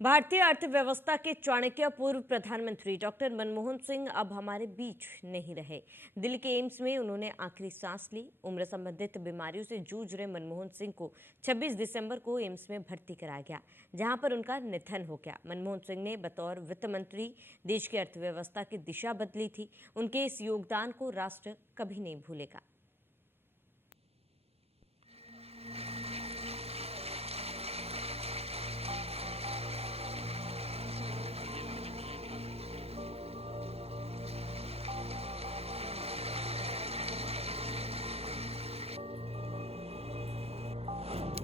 भारतीय अर्थव्यवस्था के चाणक्य पूर्व प्रधानमंत्री डॉक्टर मनमोहन सिंह अब हमारे बीच नहीं रहे। दिल्ली के एम्स में उन्होंने आखिरी सांस ली। उम्र संबंधित बीमारियों से जूझ रहे मनमोहन सिंह को 26 दिसंबर को एम्स में भर्ती कराया गया, जहां पर उनका निधन हो गया। मनमोहन सिंह ने बतौर वित्त मंत्री देश की अर्थव्यवस्था की दिशा बदली थी। उनके इस योगदान को राष्ट्र कभी नहीं भूलेगा।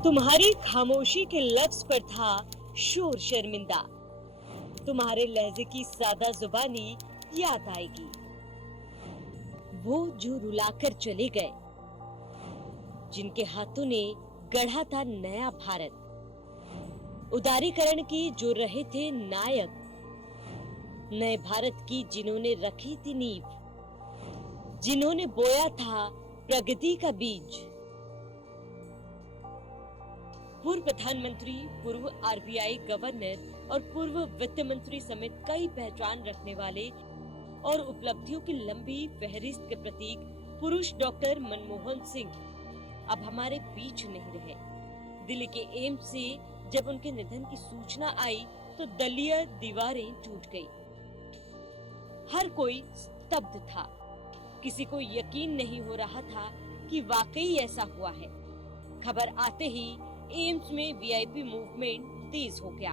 तुम्हारी खामोशी के लफ्ज पर था शोर शर्मिंदा, तुम्हारे लहजे की सादा जुबानी याद आएगी। वो जो रुलाकर चले गए, जिनके हाथों ने गढ़ा था नया भारत, उदारीकरण की जो रहे थे नायक, नए भारत की जिन्होंने रखी थी नींव, जिन्होंने बोया था प्रगति का बीज। पूर्व प्रधानमंत्री, पूर्व आरबीआई गवर्नर और पूर्व वित्त मंत्री समेत कई पहचान रखने वाले और उपलब्धियों की लंबी फहरिस्त के प्रतीक पुरुष डॉक्टर मनमोहन सिंह अब हमारे बीच नहीं रहे। दिल्ली के एम्स से जब उनके निधन की सूचना आई तो दलीय दीवारें टूट गई। हर कोई स्तब्ध था। किसी को यकीन नहीं हो रहा था कि वाकई ऐसा हुआ है। खबर आते ही एम्स में वीआईपी मूवमेंट तेज हो गया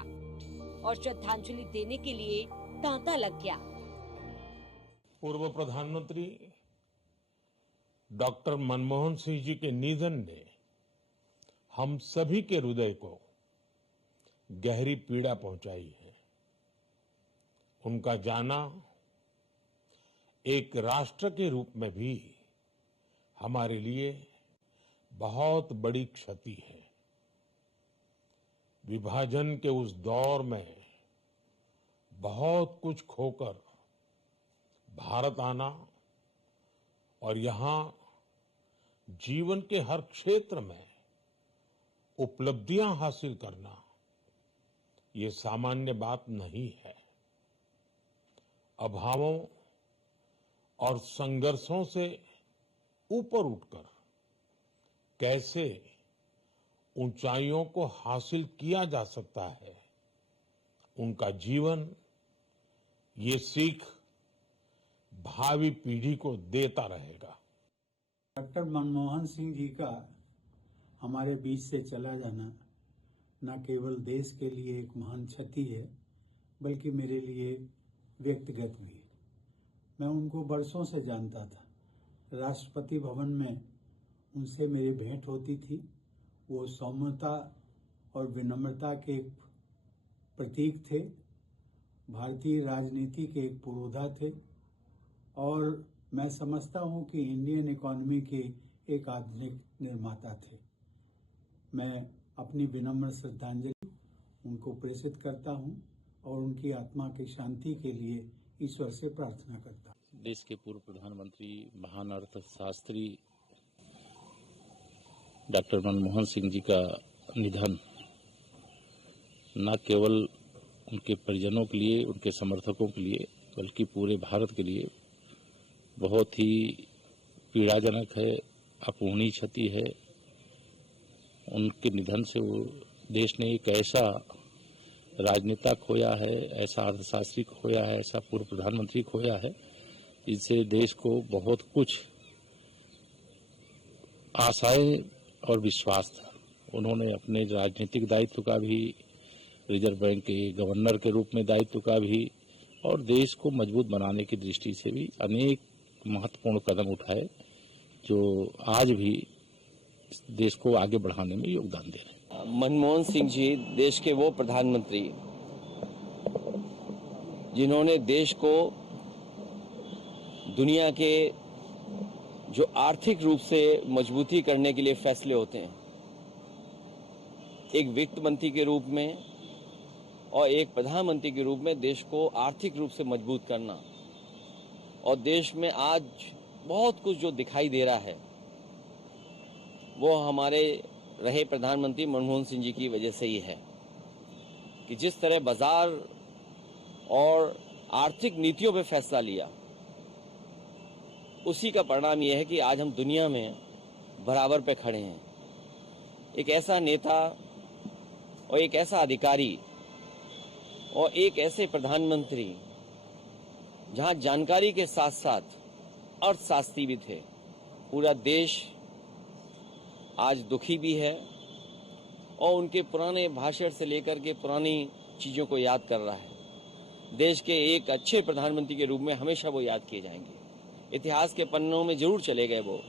और श्रद्धांजलि देने के लिए तांता लग गया। पूर्व प्रधानमंत्री डॉक्टर मनमोहन सिंह जी के निधन ने हम सभी के हृदय को गहरी पीड़ा पहुंचाई है। उनका जाना एक राष्ट्र के रूप में भी हमारे लिए बहुत बड़ी क्षति है। विभाजन के उस दौर में बहुत कुछ खोकर भारत आना और यहां जीवन के हर क्षेत्र में उपलब्धियां हासिल करना, ये सामान्य बात नहीं है। अभावों और संघर्षों से ऊपर उठकर कैसे ऊंचाइयों को हासिल किया जा सकता है, उनका जीवन ये सीख भावी पीढ़ी को देता रहेगा। डॉक्टर मनमोहन सिंह जी का हमारे बीच से चला जाना न केवल देश के लिए एक महान क्षति है, बल्कि मेरे लिए व्यक्तिगत भी। मैं उनको बरसों से जानता था। राष्ट्रपति भवन में उनसे मेरी भेंट होती थी। वो सौम्यता और विनम्रता के एक प्रतीक थे। भारतीय राजनीति के एक पुरोधा थे और मैं समझता हूं कि इंडियन इकोनॉमी के एक आधुनिक निर्माता थे। मैं अपनी विनम्र श्रद्धांजलि उनको प्रेषित करता हूं और उनकी आत्मा की शांति के लिए ईश्वर से प्रार्थना करता हूं। देश के पूर्व प्रधानमंत्री, महान अर्थशास्त्री डॉक्टर मनमोहन सिंह जी का निधन न केवल उनके परिजनों के लिए, उनके समर्थकों के लिए, बल्कि पूरे भारत के लिए बहुत ही पीड़ाजनक है, अपूर्णीय क्षति है। उनके निधन से वो देश ने एक ऐसा राजनेता खोया है, ऐसा अर्थशास्त्री खोया है, ऐसा पूर्व प्रधानमंत्री खोया है, जिससे देश को बहुत कुछ आशाएं और विश्वास था। उन्होंने अपने राजनीतिक दायित्व का भी, रिजर्व बैंक के गवर्नर के रूप में दायित्व का भी और देश को मजबूत बनाने की दृष्टि से भी अनेक महत्वपूर्ण कदम उठाए, जो आज भी देश को आगे बढ़ाने में योगदान दे रहे हैं। मनमोहन सिंह जी देश के वो प्रधानमंत्री जिन्होंने देश को दुनिया के जो आर्थिक रूप से मजबूती करने के लिए फैसले होते हैं, एक वित्त मंत्री के रूप में और एक प्रधानमंत्री के रूप में देश को आर्थिक रूप से मजबूत करना, और देश में आज बहुत कुछ जो दिखाई दे रहा है वो हमारे रहे प्रधानमंत्री मनमोहन सिंह जी की वजह से ही है। कि जिस तरह बाजार और आर्थिक नीतियों पे फैसला लिया, उसी का परिणाम यह है कि आज हम दुनिया में बराबर पे खड़े हैं। एक ऐसा नेता और एक ऐसा अधिकारी और एक ऐसे प्रधानमंत्री जहां जानकारी के साथ साथ अर्थशास्त्री भी थे। पूरा देश आज दुखी भी है और उनके पुराने भाषण से लेकर के पुरानी चीज़ों को याद कर रहा है। देश के एक अच्छे प्रधानमंत्री के रूप में हमेशा वो याद किए जाएंगे। इतिहास के पन्नों में जरूर चले गए वो,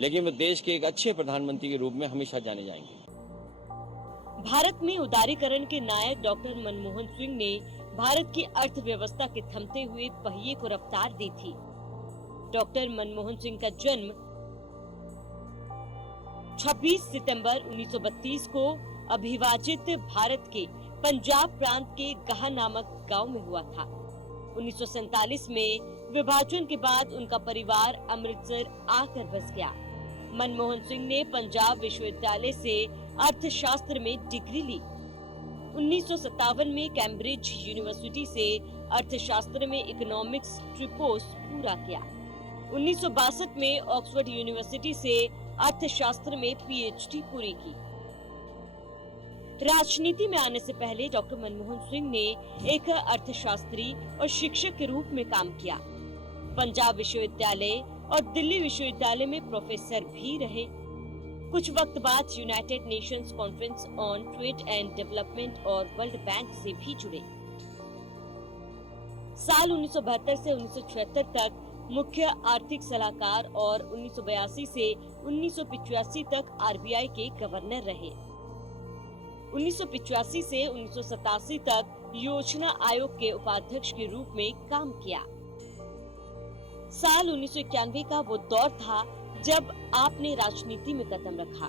लेकिन वो देश के एक अच्छे प्रधानमंत्री के रूप में हमेशा जाने जाएंगे। भारत में उदारीकरण के नायक डॉक्टर मनमोहन सिंह ने भारत की अर्थव्यवस्था के थमते हुए पहिए को रफ्तार दी थी। डॉक्टर मनमोहन सिंह का जन्म 26 सितंबर 1932 को अविभाजित भारत के पंजाब प्रांत के गाह नामक गांव में हुआ था। 1947 में विभाजन के बाद उनका परिवार अमृतसर आकर बस गया। मनमोहन सिंह ने पंजाब विश्वविद्यालय से अर्थशास्त्र में डिग्री ली। 1957 में कैम्ब्रिज यूनिवर्सिटी से अर्थशास्त्र में इकोनॉमिक्स ट्रिपोस पूरा किया। 1962 में ऑक्सफोर्ड यूनिवर्सिटी से अर्थशास्त्र में पीएचडी पूरी की। राजनीति में आने से पहले डॉक्टर मनमोहन सिंह ने एक अर्थशास्त्री और शिक्षक के रूप में काम किया। पंजाब विश्वविद्यालय और दिल्ली विश्वविद्यालय में प्रोफेसर भी रहे। कुछ वक्त बाद United Nations conference on trade and development और वर्ल्ड बैंक से भी जुड़े। साल 1972 से 1976 तक मुख्य आर्थिक सलाहकार और 1982 से 1985 तक आरबीआई के गवर्नर रहे। 1985 से 1987 तक योजना आयोग के उपाध्यक्ष के रूप में काम किया। साल 1991 का वो दौर था जब आपने राजनीति में कदम रखा।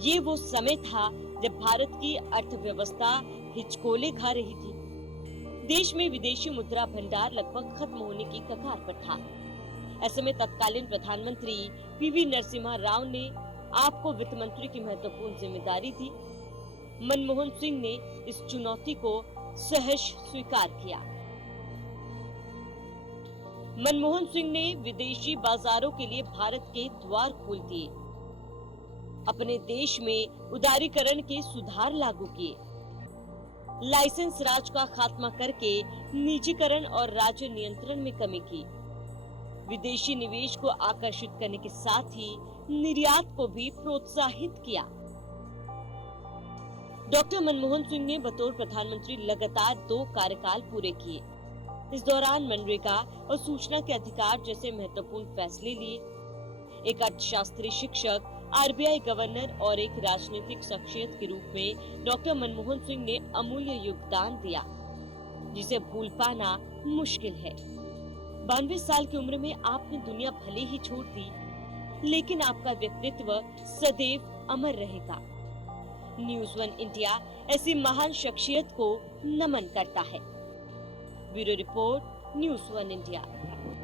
ये वो समय था जब भारत की अर्थव्यवस्था हिचकोले खा रही थी। देश में विदेशी मुद्रा भंडार लगभग खत्म होने की कगार पर था। ऐसे में तत्कालीन प्रधानमंत्री पीवी नरसिम्हा राव ने आपको वित्त मंत्री की महत्वपूर्ण जिम्मेदारी दी। मनमोहन सिंह ने इस चुनौती को सहर्ष स्वीकार किया। मनमोहन सिंह ने विदेशी बाजारों के लिए भारत के द्वार खोल दिए। अपने देश में उदारीकरण के सुधार लागू किए। लाइसेंस राज का खात्मा करके निजीकरण और राज्य नियंत्रण में कमी की। विदेशी निवेश को आकर्षित करने के साथ ही निर्यात को भी प्रोत्साहित किया। डॉक्टर मनमोहन सिंह ने बतौर प्रधानमंत्री लगातार 2 कार्यकाल पूरे किए। इस दौरान मनरेगा और सूचना के अधिकार जैसे महत्वपूर्ण फैसले लिए। एक अर्थशास्त्री, शिक्षक, आरबीआई गवर्नर और एक राजनीतिक शख्सियत के रूप में डॉक्टर मनमोहन सिंह ने अमूल्य योगदान दिया, जिसे भूल पाना मुश्किल है। 92 साल की उम्र में आपने दुनिया भले ही छोड़ दी, लेकिन आपका व्यक्तित्व सदैव अमर रहेगा। न्यूज़ वन इंडिया ऐसी महान शख्सियत को नमन करता है। Bureau report, news one India.